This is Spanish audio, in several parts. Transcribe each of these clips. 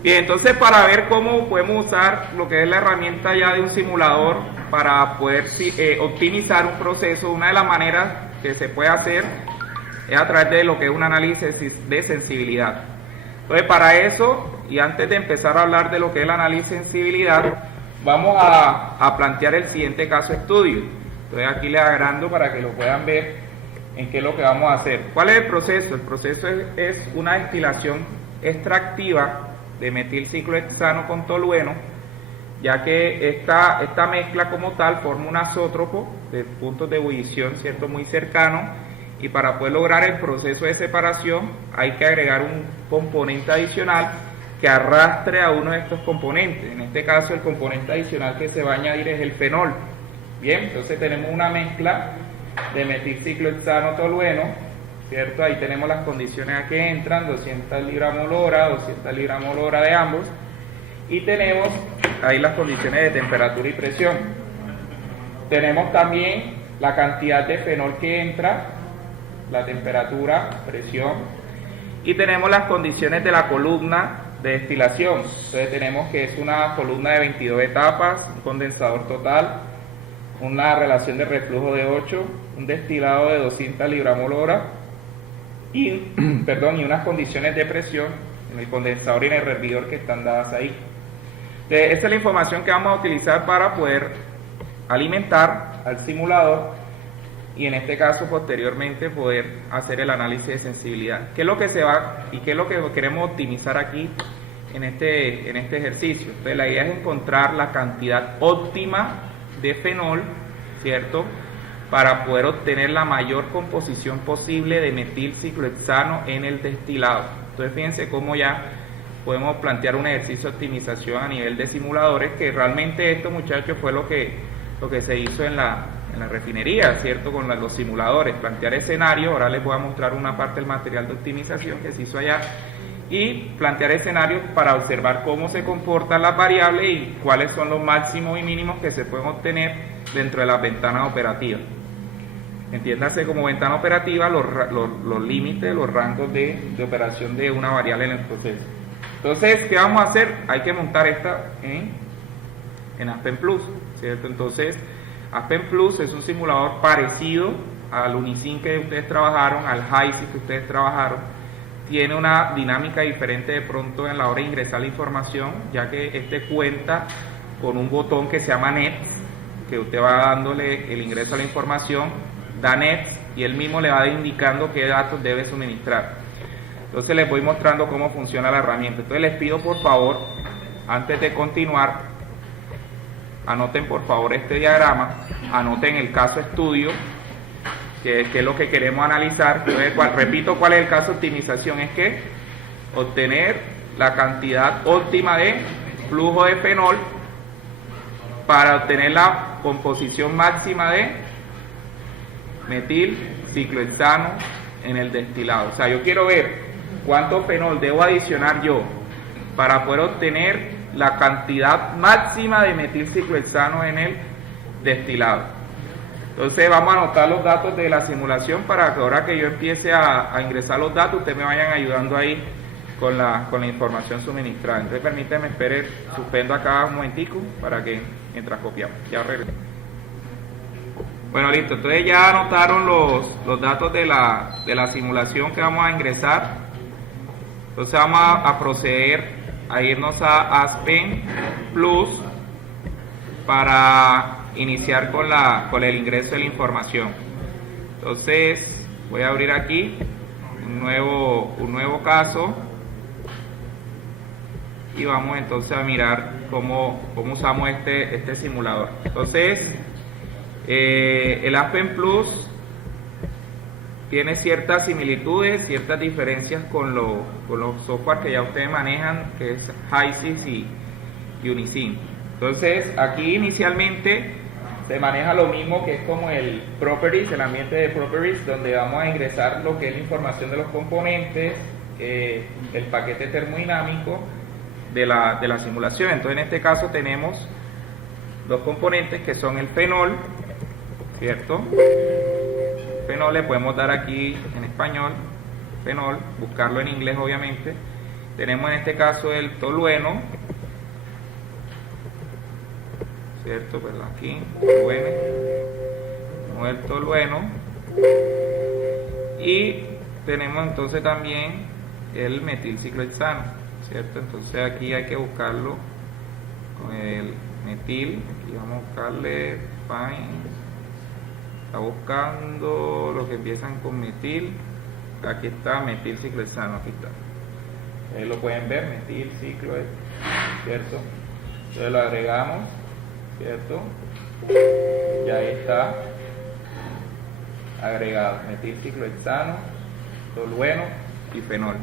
Bien, entonces para ver cómo podemos usar lo que es la herramienta ya de un simulador para poder optimizar un proceso, una de las maneras que se puede hacer es a través de lo que es un análisis de sensibilidad. Entonces para eso, y antes de empezar a hablar de lo que es el análisis de sensibilidad, vamos a plantear el siguiente caso estudio. Entonces aquí le agrando para que lo puedan ver en qué es lo que vamos a hacer. ¿Cuál es el proceso? El proceso es una destilación extractiva de metilciclohexano con tolueno, ya que esta mezcla como tal forma un azótropo de puntos de ebullición, ¿cierto?, muy cercanos, y para poder lograr el proceso de separación hay que agregar un componente adicional que arrastre a uno de estos componentes. En este caso el componente adicional que se va a añadir es el fenol. Bien, entonces tenemos una mezcla de metilciclohexano tolueno, ¿cierto? Ahí tenemos las condiciones a que entran, 200 libras-mol hora, 200 libras-mol hora de ambos, y tenemos ahí las condiciones de temperatura y presión. Tenemos también la cantidad de fenol que entra, la temperatura, presión, y tenemos las condiciones de la columna de destilación. Entonces tenemos que es una columna de 22 etapas, un condensador total, una relación de reflujo de 8, un destilado de 200 libras-mol hora, y unas condiciones de presión en el condensador y en el hervidor que están dadas ahí. Esta es la información que vamos a utilizar para poder alimentar al simulador y en este caso posteriormente poder hacer el análisis de sensibilidad. ¿Qué es lo que se va y qué es lo que queremos optimizar aquí en este ejercicio? Entonces la idea es encontrar la cantidad óptima de fenol, ¿cierto?, para poder obtener la mayor composición posible de metilciclohexano en el destilado. Entonces fíjense cómo ya podemos plantear un ejercicio de optimización a nivel de simuladores, que realmente esto, muchachos, fue lo que se hizo en la refinería, ¿cierto?, con los simuladores, plantear escenarios. Ahora les voy a mostrar una parte del material de optimización que se hizo allá, y plantear escenarios para observar cómo se comportan las variables y cuáles son los máximos y mínimos que se pueden obtener dentro de las ventanas operativas. Entiéndase como ventana operativa los límites, los rangos de operación de una variable en el proceso. Entonces, ¿qué vamos a hacer? Hay que montar esta en Aspen Plus, ¿cierto? Entonces, Aspen Plus es un simulador parecido al Unisin que ustedes trabajaron, al HiSys que ustedes trabajaron. Tiene una dinámica diferente de pronto en la hora de ingresar la información, ya que este cuenta con un botón que se llama Net, que usted va dándole el ingreso a la información, da Net, y él mismo le va indicando qué datos debe suministrar. Entonces les voy mostrando cómo funciona la herramienta. Entonces les pido por favor, antes de continuar, anoten por favor este diagrama, anoten el caso estudio, que es lo que queremos analizar. Entonces, repito, ¿cuál es el caso de optimización? Es que obtener la cantidad óptima de flujo de fenol para obtener la composición máxima de metilciclohexano en el destilado. O sea, yo quiero ver cuánto fenol debo adicionar yo para poder obtener la cantidad máxima de metilciclohexano en el destilado. Entonces vamos a anotar los datos de la simulación para que ahora que yo empiece a ingresar los datos, ustedes me vayan ayudando ahí con la información suministrada. Entonces permítanme, espere, suspendo acá un momentico para que mientras copiamos. Ya regreso. Bueno, listo. Entonces ya anotaron los datos de la simulación que vamos a ingresar. Entonces vamos a proceder a irnos a Aspen Plus para iniciar con el ingreso de la información. Entonces voy a abrir aquí un nuevo caso y vamos entonces a mirar cómo usamos este simulador. Entonces el Aspen Plus tiene ciertas similitudes, ciertas diferencias con los software que ya ustedes manejan, que es HiSys y Unisin. Entonces aquí inicialmente se maneja lo mismo, que es como el Properties, el ambiente de Properties, donde vamos a ingresar lo que es la información de los componentes, el paquete termodinámico de la simulación. Entonces en este caso tenemos dos componentes que son el fenol, ¿cierto? Fenol le podemos dar aquí en español, fenol, buscarlo en inglés obviamente, tenemos en este caso el tolueno, ¿cierto? Pues aquí, tenemos el tolueno, y tenemos entonces también el metilciclohexano, ¿cierto? Entonces aquí hay que buscarlo con el metil, aquí vamos a buscarle fine, está buscando los que empiezan con metil, aquí está metilciclohexano, aquí está, ahí lo pueden ver, metilciclohexano, ¿cierto? Entonces lo agregamos, ¿cierto? Y ahí está agregado metilciclohexano, tolueno y fenol.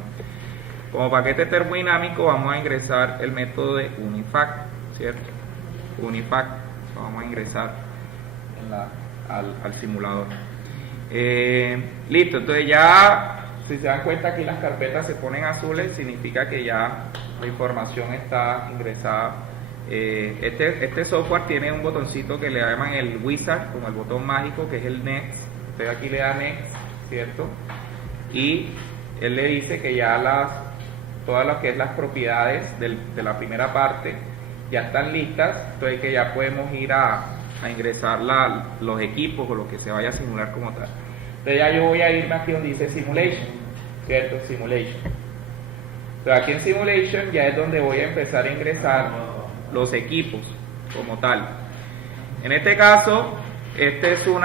Como paquete termodinámico vamos a ingresar el método de Unifac, ¿cierto? Unifac, vamos a ingresar al simulador. Listo, entonces ya, si se dan cuenta, aquí las carpetas se ponen azules, significa que ya la información está ingresada. Este software tiene un botoncito que le llaman el wizard, como el botón mágico, que es el next. Usted aquí le da next, ¿cierto? Y él le dice que ya todas las que es las propiedades de la primera parte ya están listas, entonces que ya podemos ir a ingresar los equipos o lo que se vaya a simular como tal. Entonces ya yo voy a irme aquí donde dice Simulation, ¿cierto? Simulation. Entonces aquí en Simulation ya es donde voy a empezar a ingresar los equipos como tal. En este caso, este es un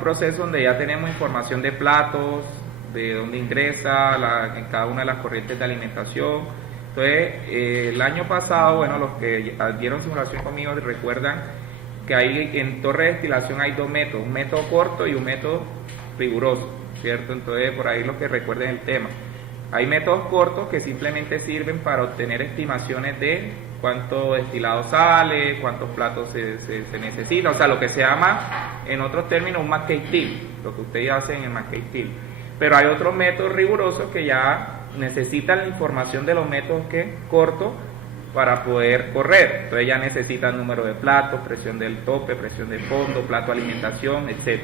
proceso donde ya tenemos información de platos, de dónde ingresa en cada una de las corrientes de alimentación. Entonces, el año pasado, bueno, los que dieron simulación conmigo recuerdan que en torre de destilación hay dos métodos, un método corto y un método riguroso, ¿cierto? Entonces, por ahí los que recuerden el tema. Hay métodos cortos que simplemente sirven para obtener estimaciones de cuánto destilado sale, cuántos platos se necesitan, o sea, lo que se llama, en otros términos, un McKay Till, lo que ustedes hacen en McKay Till. Pero hay otros métodos rigurosos que ya necesitan la información de los métodos cortos para poder correr. Entonces ya necesitan número de platos, presión del tope, presión del fondo, plato de alimentación, etc.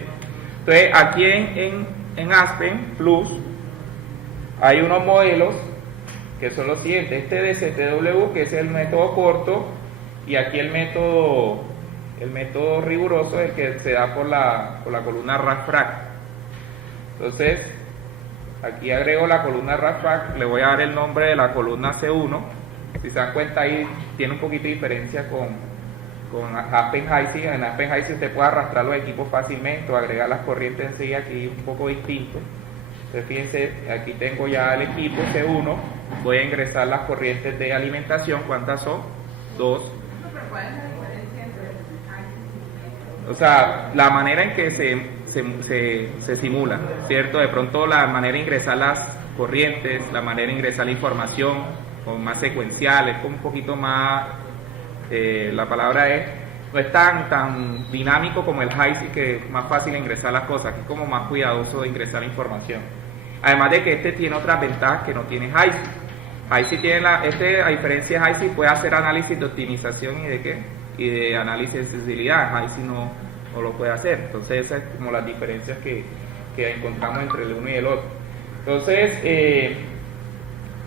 Entonces aquí en Aspen Plus hay unos modelos que son los siguientes: este de CTW, que es el método corto, y aquí el método riguroso es el que se da por la columna RAFFRAC. Entonces aquí agrego la columna RAFFRAC, le voy a dar el nombre de la columna C1. Si se dan cuenta, ahí tiene un poquito de diferencia con Aspen Heisey. En Aspen Heisey usted puede arrastrar los equipos fácilmente o agregar las corrientes enseguida, aquí un poco distinto. Entonces fíjense, aquí tengo ya el equipo C1, voy a ingresar las corrientes de alimentación. ¿Cuántas son? 2. O sea, la manera en que se simula, ¿cierto? De pronto la manera de ingresar las corrientes, la manera de ingresar la información, como más secuencial, es como un poquito más, la palabra no es tan dinámico como el Heisey, que es más fácil ingresar las cosas, aquí es como más cuidadoso de ingresar la información. Además de que este tiene otras ventajas que no tiene Heisey. Heisey tiene a diferencia de Heisey, puede hacer análisis de optimización y de análisis de sensibilidad. Heisey no lo puede hacer. Entonces esas es como las diferencias que encontramos entre el uno y el otro. Entonces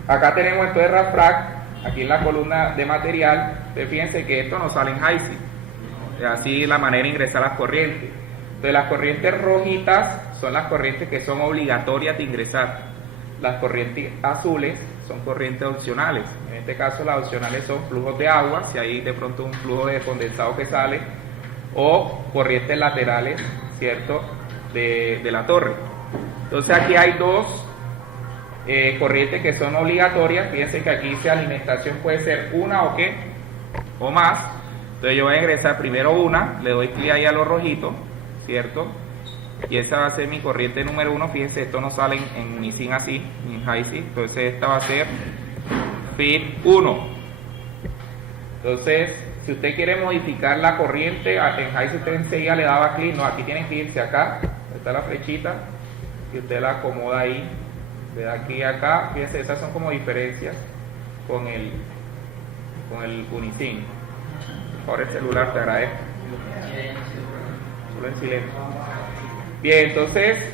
acá tenemos entonces RAFFRAC, aquí en la columna de material. Entonces fíjense que esto no sale en Heisey, así la manera de ingresar las corrientes. Entonces las corrientes rojitas son las corrientes que son obligatorias de ingresar. Las corrientes azules son corrientes opcionales. En este caso las opcionales son flujos de agua, si hay de pronto un flujo de condensado que sale, o corrientes laterales, ¿cierto?, de la torre. Entonces aquí hay dos corrientes que son obligatorias. Fíjense que aquí dice alimentación, puede ser una o más. Entonces yo voy a ingresar primero una, le doy clic ahí a los rojitos, ¿cierto? Y esta va a ser mi corriente número 1. Fíjense, esto no sale en Unisin así, ni en Heisey. Entonces esta va a ser feed 1. Entonces, si usted quiere modificar la corriente, en Heisey usted enseguida le daba clic. No, aquí tiene que irse acá, está la flechita, y usted la acomoda ahí, le da aquí y acá. Fíjense, esas son como diferencias con el Unisin. Por el celular, te agradezco. Solo en silencio. Bien, entonces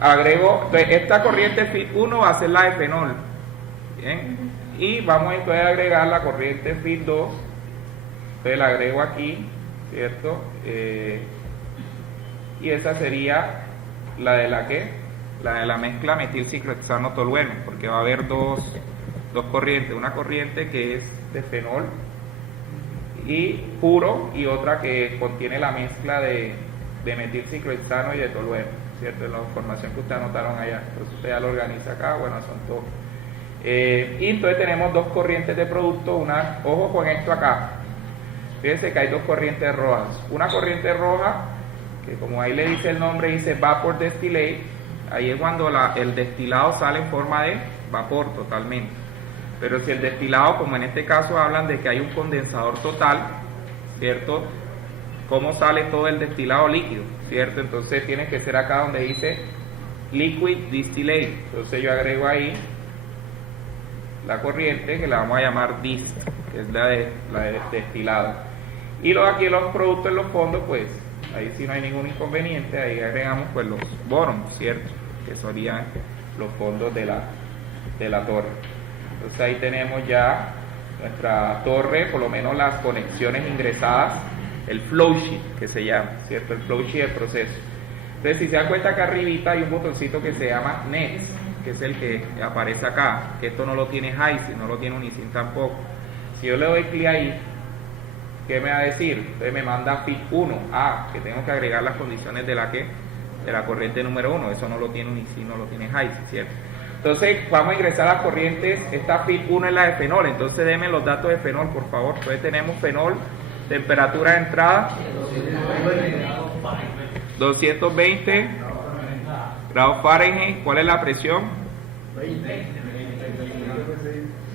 agrego, entonces esta corriente FIT 1 va a ser la de fenol, ¿bien? Y vamos entonces a agregar la corriente FIT 2, entonces la agrego aquí, ¿cierto? Y esa sería la de la que, la de la mezcla metilciclohexano tolueno, porque va a haber dos corrientes, una corriente que es de fenol y puro y otra que contiene la mezcla de metilciclohexano y de tolueno, ¿cierto? En la información que ustedes anotaron allá, entonces usted ya lo organiza acá, bueno, son todos. Y entonces tenemos dos corrientes de producto, una, ojo con esto acá, fíjense que hay dos corrientes rojas, una corriente roja que como ahí le dice el nombre, dice vapor distillate, ahí es cuando el destilado sale en forma de vapor totalmente. Pero si el destilado, como en este caso hablan de que hay un condensador total, ¿cierto? ¿Cómo sale todo el destilado líquido? ¿Cierto? Entonces tiene que ser acá donde dice liquid distillate. Entonces yo agrego ahí la corriente que la vamos a llamar dist, que es la de destilado. Y luego aquí los productos en los fondos, pues ahí sí no hay ningún inconveniente, ahí agregamos pues los bottoms, ¿cierto? Que serían los fondos de la torre. Entonces ahí tenemos ya nuestra torre, por lo menos las conexiones ingresadas, el flow sheet que se llama, ¿cierto? El flow sheet del proceso. Entonces si se dan cuenta acá arribita hay un botoncito que se llama Next, que es el que aparece acá, que esto no lo tiene Hisense, no lo tiene Unisin tampoco. Si yo le doy clic ahí, ¿qué me va a decir? Entonces me manda FIT 1, que tengo que agregar las condiciones de la corriente número 1, eso no lo tiene Unisin, no lo tiene Hisense, ¿cierto? Entonces vamos a ingresar a las corrientes, esta FIT 1 es la de fenol, entonces denme los datos de fenol por favor. Entonces tenemos fenol, temperatura de entrada 220 grados Fahrenheit, ¿cuál es la presión?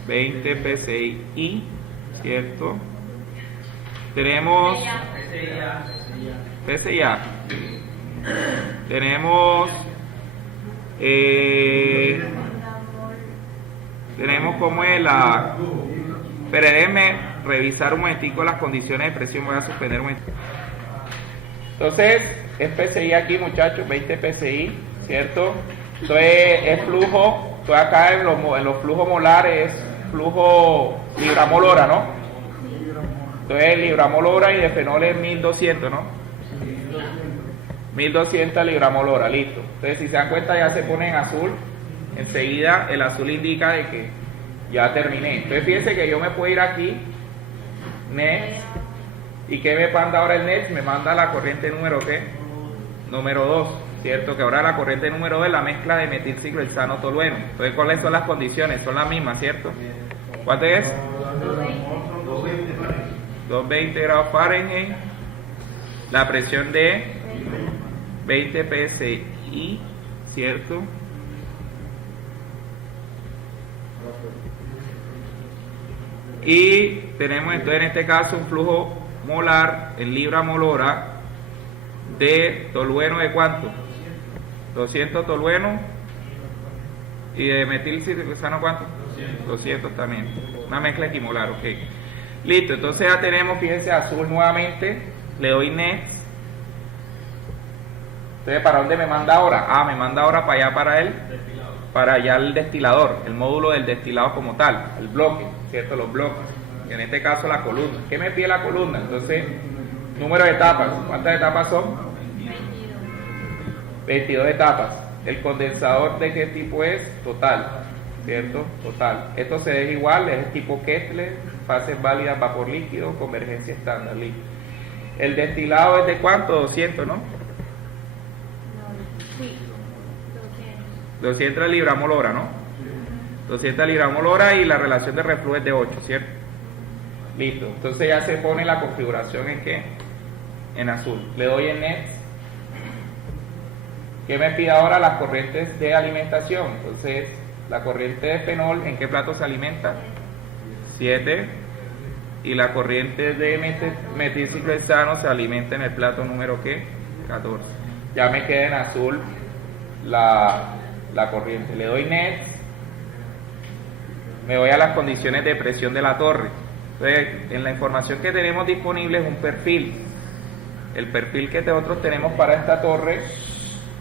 20 psi, ¿cierto? Tenemos PSIA, tenemos como es la, pero déjenme revisar un momentico las condiciones de presión, voy a suspender un momentico. Entonces es PSI aquí muchachos, 20 PSI, ¿cierto? Entonces es flujo, entonces acá en los flujos molares es flujo libramol hora, ¿no? Entonces libramol hora y de fenol es 1200, ¿no? 1200 libramol hora, listo. Entonces si se dan cuenta ya se pone en azul, enseguida el azul indica de que ya terminé. Entonces fíjense que yo me puedo ir aquí, next, y ¿qué me manda ahora el next? Me manda la corriente número ¿qué? Número 2, ¿cierto? Que ahora la corriente número 2 es la mezcla de metilciclohexano tolueno. Entonces ¿cuáles son las condiciones? Son las mismas, ¿cierto? ¿Cuánto es? 220 grados Fahrenheit, la presión de 20 psi, ¿cierto? Y tenemos entonces en este caso un flujo molar en libra-mol hora de tolueno de ¿cuánto? 200 tolueno y de metilciclohexano ¿cuánto? 200 también, una mezcla equimolar, ok. Listo, entonces ya tenemos, fíjense, azul nuevamente, le doy next. Entonces, ¿para dónde me manda ahora? Me manda ahora para allá, para allá el destilador, el módulo del destilado como tal, el bloque, ¿cierto? Los bloques, y en este caso la columna. ¿Qué me pide la columna? Entonces, número de etapas, ¿cuántas etapas son? 22 etapas. ¿El condensador de qué tipo es? Total, ¿cierto? Total. Esto se deja igual, es el tipo Kessler, fases válidas, vapor líquido, convergencia estándar, listo. El destilado es de ¿cuánto? 200, ¿no? Sí, 200 libramol hora, ¿no? 200 libramol hora y la relación de reflujo es de 8, ¿cierto? Listo, entonces ya se pone la configuración en ¿qué? En azul. Le doy en next. ¿Qué me pide ahora? Las corrientes de alimentación. Entonces, la corriente de fenol, ¿en qué plato se alimenta? 7. Y la corriente de metilciclohexano se alimenta en el plato número ¿qué? 14. Ya me queda en azul la corriente. Le doy next. Me voy a las condiciones de presión de la torre. Entonces, en la información que tenemos disponible es un perfil. El perfil que nosotros tenemos para esta torre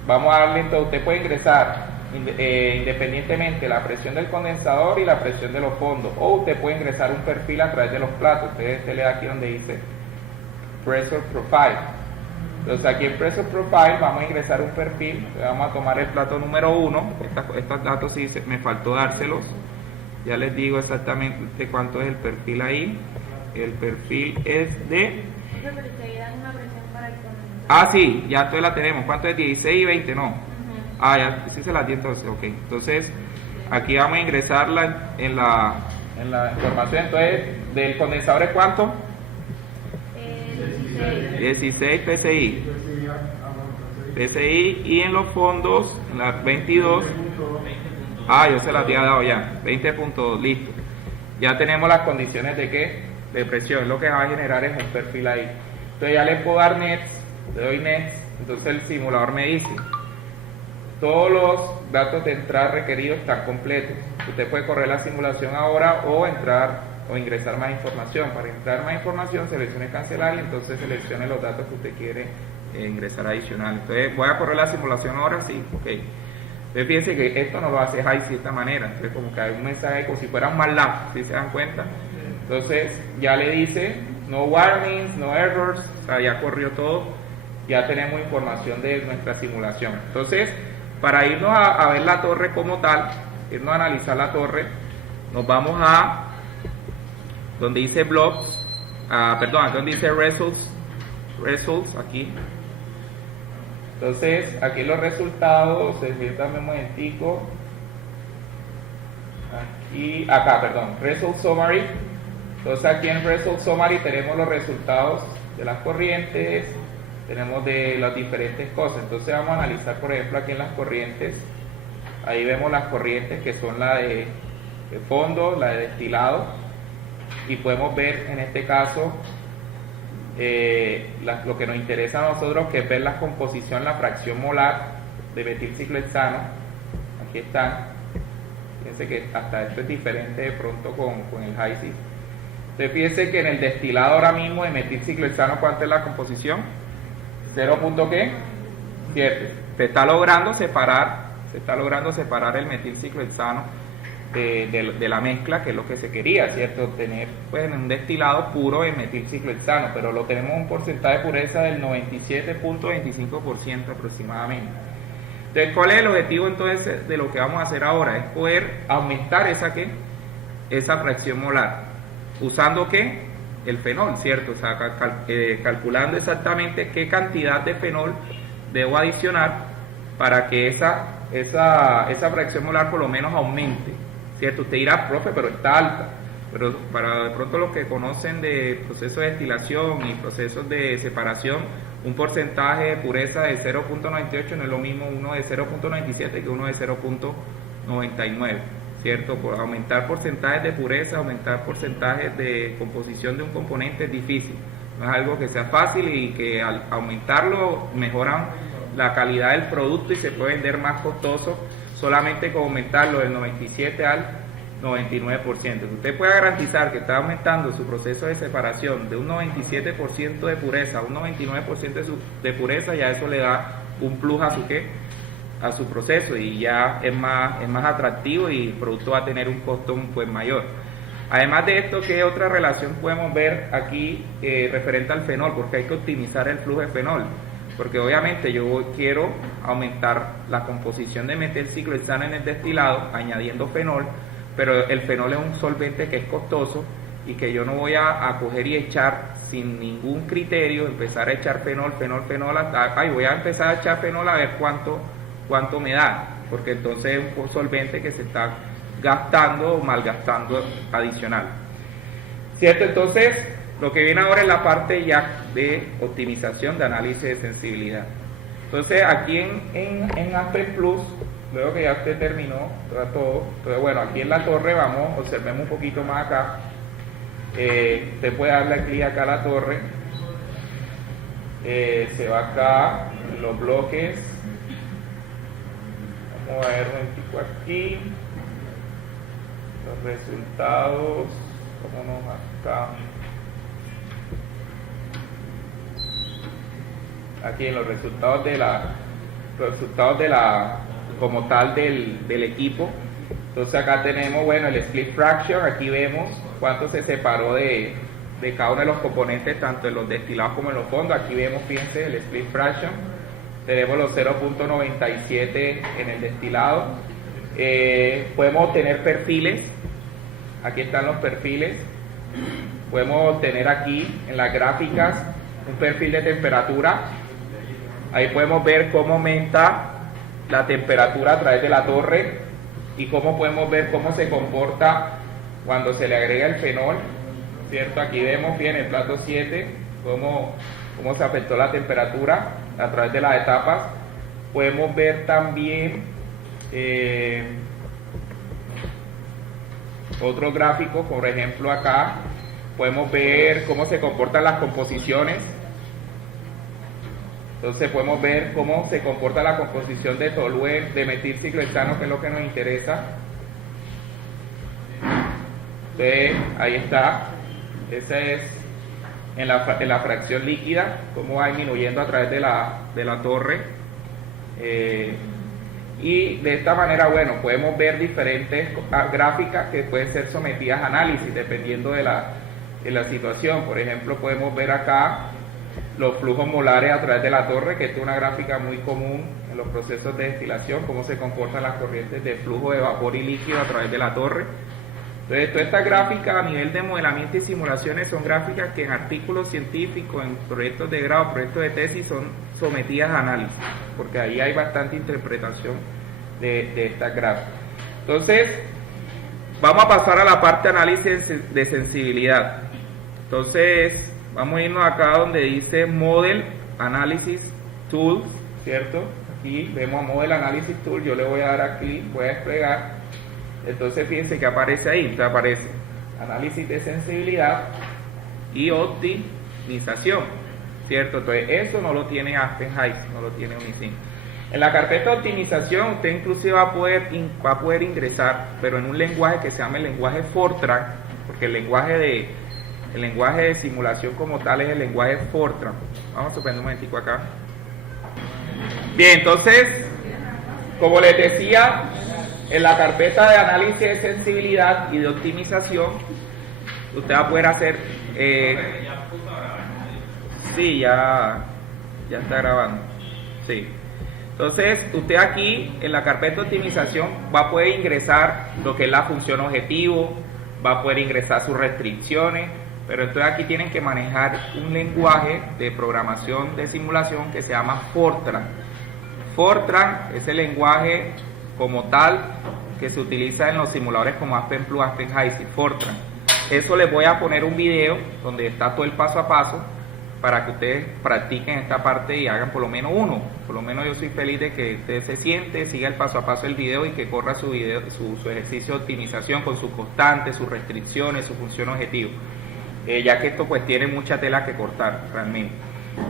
vamos a darle, entonces usted puede ingresar independientemente la presión del condensador y la presión de los fondos, o usted puede ingresar un perfil a través de los platos. Usted le da aquí donde dice Pressure Profile. Entonces aquí en Pressure Profile vamos a ingresar un perfil. Vamos a tomar el plato número 1. Estos datos sí me faltó dárselos. Ya les digo exactamente cuánto es el perfil ahí. El perfil es de... Ah, sí, ya toda la tenemos. ¿Cuánto es? 16 y 20, no. Ah, ya, sí se las di entonces, ok. Entonces, aquí vamos a ingresarla en la información. Entonces, ¿del condensador es cuánto? 16 PSI. PSI, y en los fondos, en las 22. Ah, yo se las había dado ya. 20.2, listo. Ya tenemos las condiciones de qué? De presión. Lo que va a generar es un perfil ahí. Entonces ya le puedo dar nets, le doy nets. Entonces el simulador me dice: todos los datos de entrada requeridos están completos. Usted puede correr la simulación ahora o entrar o ingresar más información. Para entrar más información, seleccione cancelar y entonces seleccione los datos que usted quiere ingresar adicional. Entonces voy a correr la simulación ahora, sí, ok. Entonces fíjense que esto no lo hace HiSYS de esta manera. Entonces como que hay un mensaje como si fuera un MATLAB, ¿sí se dan cuenta? Entonces ya le dice no warnings, no errors, o sea, ya corrió todo, ya tenemos información de nuestra simulación. Entonces, para irnos a ver la torre como tal, irnos a analizar la torre, nos vamos a donde dice blocks, perdón, donde dice results, aquí. Entonces, aquí los resultados, dame un momentico, aquí, acá, perdón, result summary. Entonces aquí en result summary tenemos los resultados de las corrientes, tenemos de las diferentes cosas. Entonces vamos a analizar, por ejemplo, aquí en las corrientes. Ahí vemos las corrientes que son la de fondo, la de destilado, y podemos ver en este caso lo que nos interesa a nosotros, que es ver la composición, la fracción molar de metilciclohexano. Aquí están. Fíjense que hasta esto es diferente de pronto con el HiSYS. Entonces fíjense que en el destilado ahora mismo de metilciclohexano, ¿cuánto es la composición? 0.7. Se está logrando separar el metilciclohexano de la mezcla, que es lo que se quería, ¿cierto? Obtener pues un destilado puro de metilciclohexano, pero lo tenemos un porcentaje de pureza del 97.25% aproximadamente. Entonces, ¿cuál es el objetivo entonces de lo que vamos a hacer ahora? Es poder aumentar esa fracción molar. ¿Usando qué? El fenol, ¿cierto? O sea, calculando exactamente qué cantidad de fenol debo adicionar para que esa fracción molar por lo menos aumente, ¿cierto? Usted dirá, profe, pero está alta. Pero para de pronto los que conocen de procesos de destilación y procesos de separación, un porcentaje de pureza de 0.98 no es lo mismo uno de 0.97 que uno de 0.99. ¿Cierto? Por aumentar porcentajes de pureza, aumentar porcentajes de composición de un componente es difícil. No es algo que sea fácil y que al aumentarlo mejoran la calidad del producto y se puede vender más costoso solamente con aumentarlo del 97 al 99%. Usted puede garantizar que está aumentando su proceso de separación de un 97% de pureza a un 99% de pureza, ya eso le da un plus a su proceso y ya es más atractivo y el producto va a tener un costo pues mayor. Además de esto, ¿qué otra relación podemos ver aquí referente al fenol? Porque hay que optimizar el flujo de fenol, porque obviamente yo quiero aumentar la composición de metilciclohexano en el destilado añadiendo fenol, pero el fenol es un solvente que es costoso y que yo no voy a coger y echar sin ningún criterio, empezar a echar fenol, voy a empezar a echar fenol a ver cuánto me da, porque entonces es un solvente que se está gastando o malgastando adicional, ¿cierto? Entonces lo que viene ahora es la parte ya de optimización, de análisis de sensibilidad. Entonces aquí en Aspect Plus, luego que ya usted terminó todo, entonces bueno, aquí en la torre observemos un poquito más acá. Usted puede darle clic acá a la torre, se va acá en los bloques. Vamos a ver un momentico aquí los resultados. Vámonos acá, aquí en los resultados de la resultados como tal del equipo. Entonces acá tenemos, bueno, el split fraction, aquí vemos cuánto se separó de cada uno de los componentes, tanto en los destilados como en los fondos. Aquí vemos, fíjense, el split fraction, tenemos los 0.97 en el destilado. Podemos obtener perfiles, aquí están los perfiles. Podemos obtener aquí en las gráficas un perfil de temperatura. Ahí podemos ver cómo aumenta la temperatura a través de la torre y cómo podemos ver cómo se comporta cuando se le agrega el fenol, ¿cierto? Aquí vemos bien en el plato 7 cómo se afectó la temperatura a través de las etapas. Podemos ver también otro gráfico, por ejemplo acá podemos ver cómo se comportan las composiciones. Entonces podemos ver cómo se comporta la composición de tolueno, de metilciclohexano, que es lo que nos interesa. Entonces ahí está, esa es en la fracción líquida, cómo va disminuyendo a través de la torre. Y de esta manera, bueno, podemos ver diferentes gráficas que pueden ser sometidas a análisis dependiendo de la situación. Por ejemplo, podemos ver acá los flujos molares a través de la torre, que es una gráfica muy común en los procesos de destilación, cómo se comportan las corrientes de flujo de vapor y líquido a través de la torre. Entonces, todas estas gráficas a nivel de modelamiento y simulaciones son gráficas que en artículos científicos, en proyectos de grado, proyectos de tesis, son sometidas a análisis, porque ahí hay bastante interpretación de estas gráficas. Entonces, vamos a pasar a la parte de análisis de sensibilidad. Entonces, vamos a irnos acá donde dice Model Analysis Tools, ¿cierto? Aquí vemos a Model Analysis Tool, yo le voy a dar aquí, voy a desplegar. Entonces fíjense que aparece ahí, entonces aparece análisis de sensibilidad y optimización, ¿cierto? Entonces eso no lo tiene Aspen Heights, no lo tiene Unisim. En la carpeta de optimización usted inclusive va a poder ingresar, pero en un lenguaje que se llama el lenguaje Fortran, porque el lenguaje de simulación como tal es el lenguaje Fortran. Vamos a suspender un momentico acá. Bien, entonces, como les decía, en la carpeta de análisis de sensibilidad y de optimización, usted va a poder hacer... sí, ya está grabando. Sí. Entonces, usted aquí, en la carpeta de optimización, va a poder ingresar lo que es la función objetivo, va a poder ingresar sus restricciones, pero entonces aquí tienen que manejar un lenguaje de programación de simulación que se llama Fortran. Fortran es el lenguaje como tal que se utiliza en los simuladores como Aspen Plus, Aspen Heights, Fortran. Eso les voy a poner un video donde está todo el paso a paso para que ustedes practiquen esta parte y hagan por lo menos uno. Por lo menos yo soy feliz de que usted se siente, siga el paso a paso del video y que corra su ejercicio de optimización con sus constantes, sus restricciones, su función objetivo. Ya que esto pues tiene mucha tela que cortar realmente.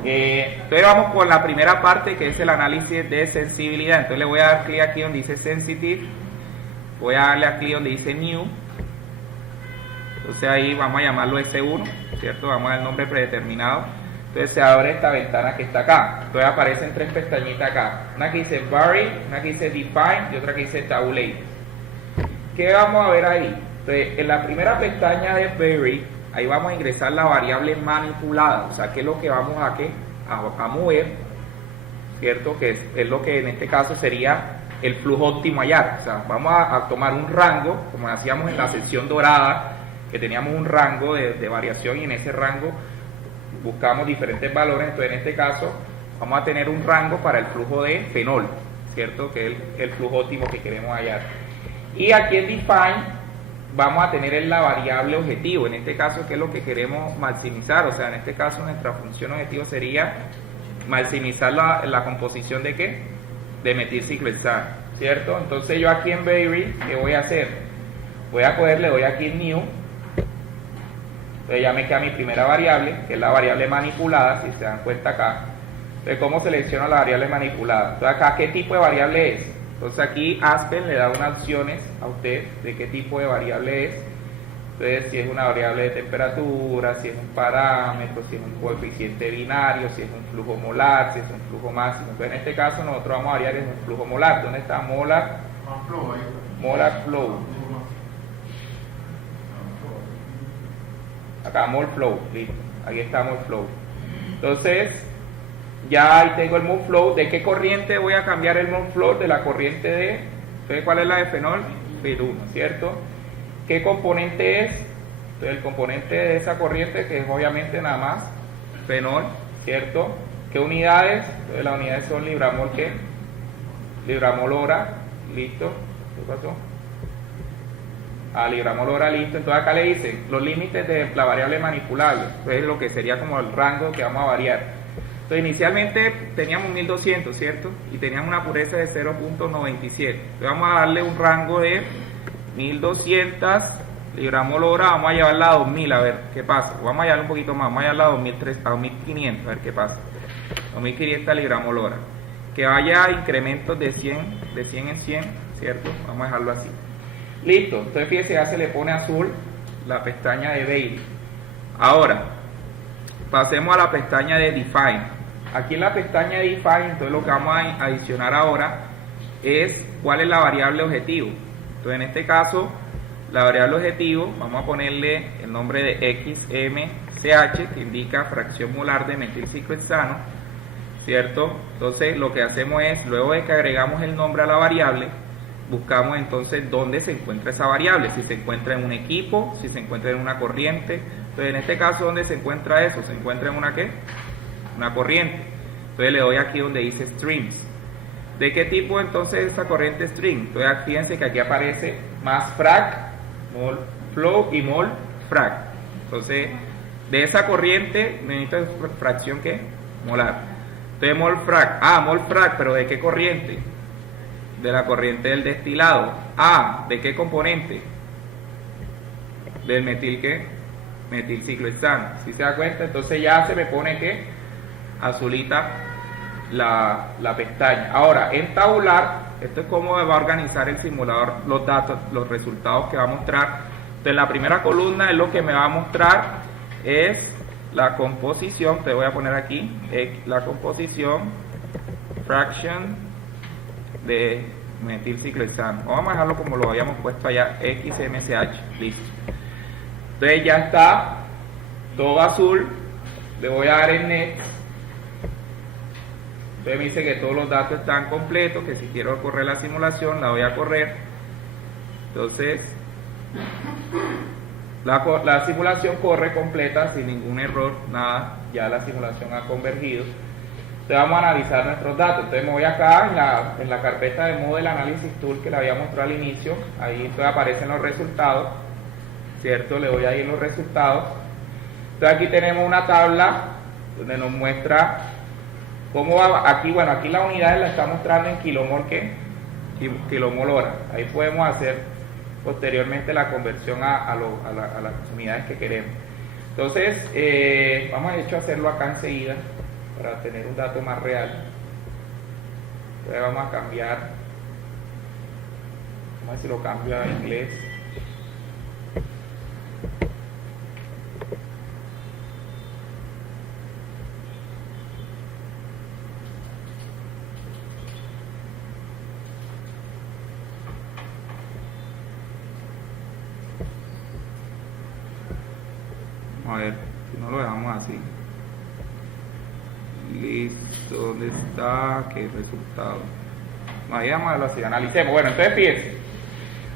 Entonces vamos con la primera parte, que es el análisis de sensibilidad. Entonces le voy a dar clic aquí donde dice Sensitive, voy a darle aquí donde dice New. Entonces ahí vamos a llamarlo S1, ¿cierto? Vamos a dar el nombre predeterminado. Entonces se abre esta ventana que está acá. Entonces aparecen tres pestañitas acá, una que dice Vary, una que dice Define y otra que dice Tabulate. ¿Qué vamos a ver ahí? Entonces en la primera pestaña de Vary, ahí vamos a ingresar la variable manipulada, o sea, que es lo que vamos a mover, ¿cierto? Que es lo que en este caso sería el flujo óptimo hallar. O sea, vamos a tomar un rango, como hacíamos en la sección dorada, que teníamos un rango de variación y en ese rango buscamos diferentes valores. Entonces en este caso vamos a tener un rango para el flujo de fenol, ¿cierto? Que es el flujo óptimo que queremos hallar. Y aquí en Define vamos a tener la variable objetivo, en este caso, que es lo que queremos maximizar. O sea, en este caso nuestra función objetivo sería maximizar la composición de ¿qué? De metilciclohexano, ¿cierto? Entonces yo aquí en Vary, ¿qué voy a hacer? Voy a coger, le doy aquí en New. Entonces ya me queda mi primera variable, que es la variable manipulada, si se dan cuenta acá. Entonces, ¿cómo selecciono la variable manipulada? Entonces acá, ¿qué tipo de variable es? Entonces aquí Aspen le da unas opciones a usted de qué tipo de variable es. Entonces, si es una variable de temperatura, si es un parámetro, si es un coeficiente binario, si es un flujo molar, si es un flujo máximo. Entonces, en este caso, nosotros vamos a variar en un flujo molar. ¿Dónde está molar? Molar flow. Acá, mol flow. Listo. Aquí está mol flow. Entonces, ya ahí tengo el mol flow. ¿De qué corriente voy a cambiar el mol flow? De la corriente de... Entonces, ¿cuál es la de fenol? FeD1, ¿cierto? ¿Qué componente es? Entonces, el componente de esa corriente, que es obviamente nada más fenol, ¿cierto? ¿Qué unidades? Entonces, las unidades son libramol, ¿qué? Libramol hora, listo. ¿Qué pasó? Libramol hora, listo. Entonces, acá le dicen los límites de la variable manipulable. Entonces, lo que sería como el rango que vamos a variar. Entonces, inicialmente teníamos 1200, ¿cierto? Y teníamos una pureza de 0.97. Entonces, vamos a darle un rango de 1200 libramol hora, vamos a llevarla a 2000, a ver qué pasa. Vamos a llevarla un poquito más, vamos a llevarla a 2500, a ver qué pasa. 2500 libramol hora. Que vaya a incrementos de 100 en 100, ¿cierto? Vamos a dejarlo así. Listo, entonces fíjense, ya se le pone azul la pestaña de Bailey. Ahora, pasemos a la pestaña de Define. Aquí en la pestaña de Define, entonces lo que vamos a adicionar ahora es cuál es la variable objetivo. Entonces, en este caso, la variable objetivo, vamos a ponerle el nombre de XMCH, que indica fracción molar de metilciclohexano, ¿cierto? Entonces, lo que hacemos es, luego de que agregamos el nombre a la variable, buscamos entonces dónde se encuentra esa variable, si se encuentra en un equipo, si se encuentra en una corriente. Entonces, en este caso, ¿dónde se encuentra eso? Se encuentra en una ¿qué? Una corriente. Entonces, le doy aquí donde dice streams. ¿De qué tipo entonces esta corriente string? Entonces fíjense que aquí aparece más frac, mol flow y mol frac. Entonces, de esa corriente necesito fracción ¿qué? Molar. Entonces mol frac, mol frac, pero ¿de qué corriente? De la corriente del destilado. ¿De qué componente? Del metil ¿qué? Metilciclohexano. ¿Sí se da cuenta? Entonces ya se me pone ¿qué? Azulita la pestaña. Ahora, en tabular, esto es cómo va a organizar el simulador los datos, los resultados que va a mostrar. Entonces, la primera columna es lo que me va a mostrar es la composición. Te voy a poner aquí la composición fraction de metilciclohexano. Vamos a dejarlo como lo habíamos puesto allá, XMCH. Listo. Entonces ya está todo azul. Le voy a dar en next. Entonces me dice que todos los datos están completos, que si quiero correr la simulación la voy a correr. Entonces la simulación corre completa sin ningún error, nada, ya la simulación ha convergido. Entonces vamos a analizar nuestros datos. Entonces me voy acá en la carpeta de Model Analysis Tool que le había mostrado al inicio. Ahí entonces aparecen los resultados, ¿cierto? Le doy ahí los resultados. Entonces aquí tenemos una tabla donde nos muestra cómo va. Aquí, bueno, aquí la unidad la está mostrando en kilomol, ¿qué? Kilomol hora. Ahí podemos hacer posteriormente la conversión a las unidades que queremos. Entonces, vamos de hecho a hacerlo acá enseguida para tener un dato más real. Entonces vamos a cambiar, vamos a ver si lo cambio a inglés. A ver, si no lo dejamos así. Listo, ¿dónde está? ¿Qué resultado? Ahí vamos a verlo así, analicemos. Bueno, entonces fíjense.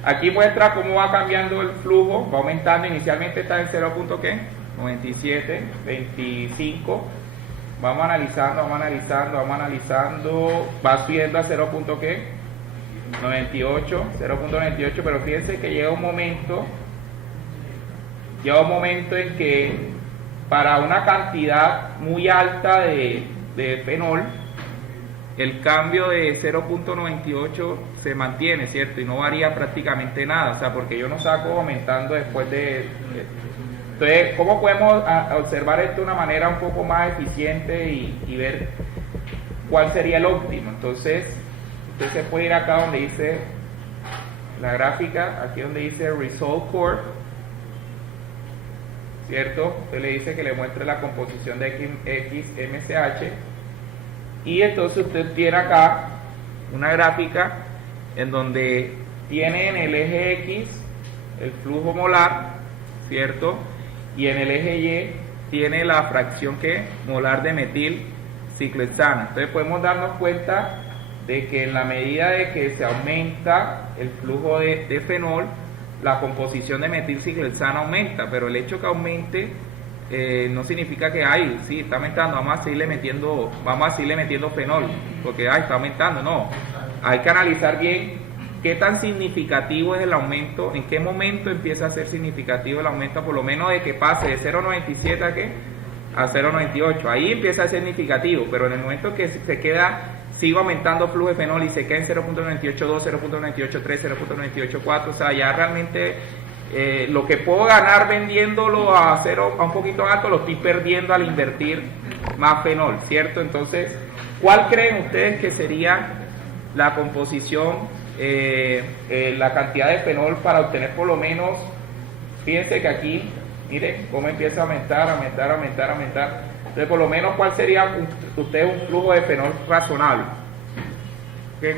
Aquí muestra cómo va cambiando el flujo, va aumentando. Inicialmente está en 0.97, 25. Vamos analizando, va subiendo a 0.98, pero fíjense que llega un momento en que para una cantidad muy alta de fenol, el cambio de 0.98 se mantiene, ¿cierto? Y no varía prácticamente nada, o sea, porque yo no saco aumentando después Entonces, ¿cómo podemos observar esto de una manera un poco más eficiente y ver cuál sería el óptimo? Entonces, usted se puede ir acá donde dice la gráfica, aquí donde dice Result Curve. ¿cierto? Usted le dice que le muestre la composición de XMSH y entonces usted tiene acá una gráfica en donde tiene en el eje X el flujo molar, ¿cierto? Y en el eje Y tiene la fracción molar de metilciclohexano. Entonces podemos darnos cuenta de que en la medida de que se aumenta el flujo de fenol, la composición de metilciclohexano aumenta, pero el hecho que aumente no significa que sí está aumentando, vamos a seguirle metiendo fenol, porque está aumentando, no. Hay que analizar bien qué tan significativo es el aumento, en qué momento empieza a ser significativo el aumento, por lo menos de que pase de 0,97 a 0,98, ahí empieza a ser significativo, pero en el momento que se queda, sigo aumentando flujo de fenol y se queda en 0.982, 0.983, 0.984, o sea, ya realmente lo que puedo ganar vendiéndolo a un poquito alto, lo estoy perdiendo al invertir más fenol, ¿cierto? Entonces, ¿cuál creen ustedes que sería la composición, la cantidad de fenol para obtener por lo menos, fíjense que aquí, miren cómo empieza a aumentar. Entonces, por lo menos, ¿cuál sería ustedes un flujo de fenol razonable?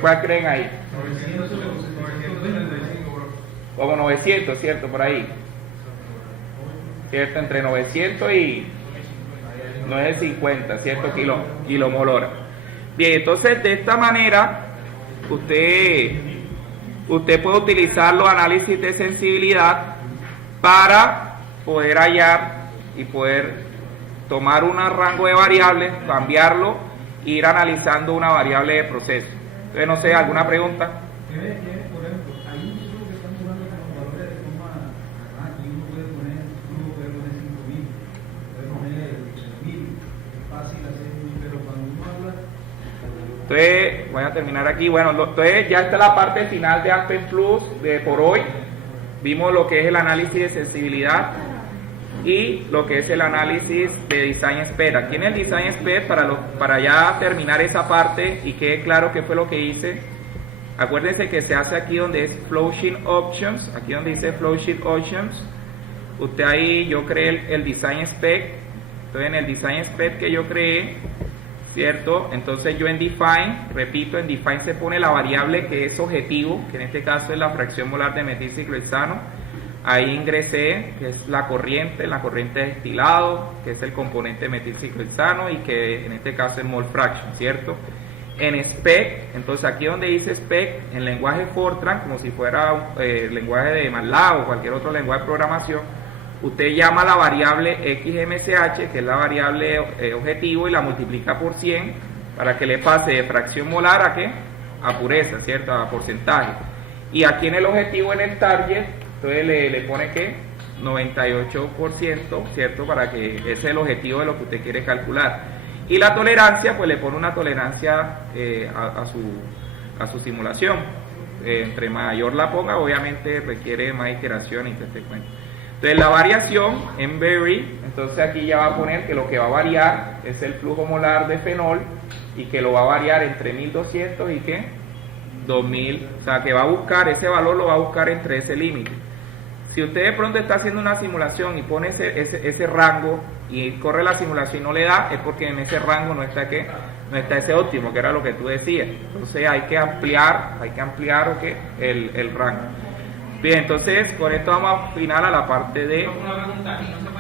¿Cuál creen ahí? 935, bro. Como 900, ¿cierto? Por ahí. ¿Cierto? Entre 900 y 950, ¿cierto? Kilomol hora. Bien, entonces, de esta manera, usted puede utilizar los análisis de sensibilidad para poder hallar y poder tomar un rango de variables, cambiarlo e ir analizando una variable de proceso. Entonces, no sé, ¿alguna pregunta? Por ejemplo, hay un flujo que estamos usando con valores de forma, aquí uno puede poner 5.000, puede poner 3.000, es fácil hacer, pero cuando uno habla... Entonces, voy a terminar aquí. Bueno, entonces ya está la parte final de Aspen Plus de por hoy. Vimos lo que es el análisis de sensibilidad y lo que es el análisis de Design Spec. Aquí en el Design Spec, para ya terminar esa parte y quede claro qué fue lo que hice, acuérdense que se hace aquí donde es Flowsheet Options, aquí donde dice Flowsheet Options, usted ahí, yo creé el Design Spec, entonces en el Design Spec que yo creé, ¿cierto? Entonces yo en Define, repito, en Define se pone la variable que es objetivo, que en este caso es la fracción molar de metilciclohexano. Ahí ingresé, que es la corriente de destilado, que es el componente de metilciclohexano y que en este caso es mol fraction, ¿cierto? En spec, entonces aquí donde dice spec, en lenguaje Fortran, como si fuera lenguaje de MATLAB o cualquier otro lenguaje de programación, usted llama la variable XMSH, que es la variable objetivo, y la multiplica por 100 para que le pase de fracción molar a ¿qué? A pureza, ¿cierto? A porcentaje. Y aquí en el objetivo, en el target, entonces le pone que 98%, ¿cierto? Para que ese es el objetivo de lo que usted quiere calcular. Y la tolerancia, pues le pone una tolerancia a su simulación. Entre mayor la ponga, obviamente requiere más iteración y te cuento. Entonces la variación en vary, entonces aquí ya va a poner que lo que va a variar es el flujo molar de fenol y que lo va a variar entre 1200 y ¿qué? 2000, o sea que va a buscar, ese valor lo va a buscar entre ese límite. Si usted de pronto está haciendo una simulación y pone ese rango y corre la simulación y no le da, es porque en ese rango no está ese óptimo, que era lo que tú decías. Entonces hay que ampliar el rango. Bien, entonces con esto vamos a final a la parte de... Una pregunta, ¿y no se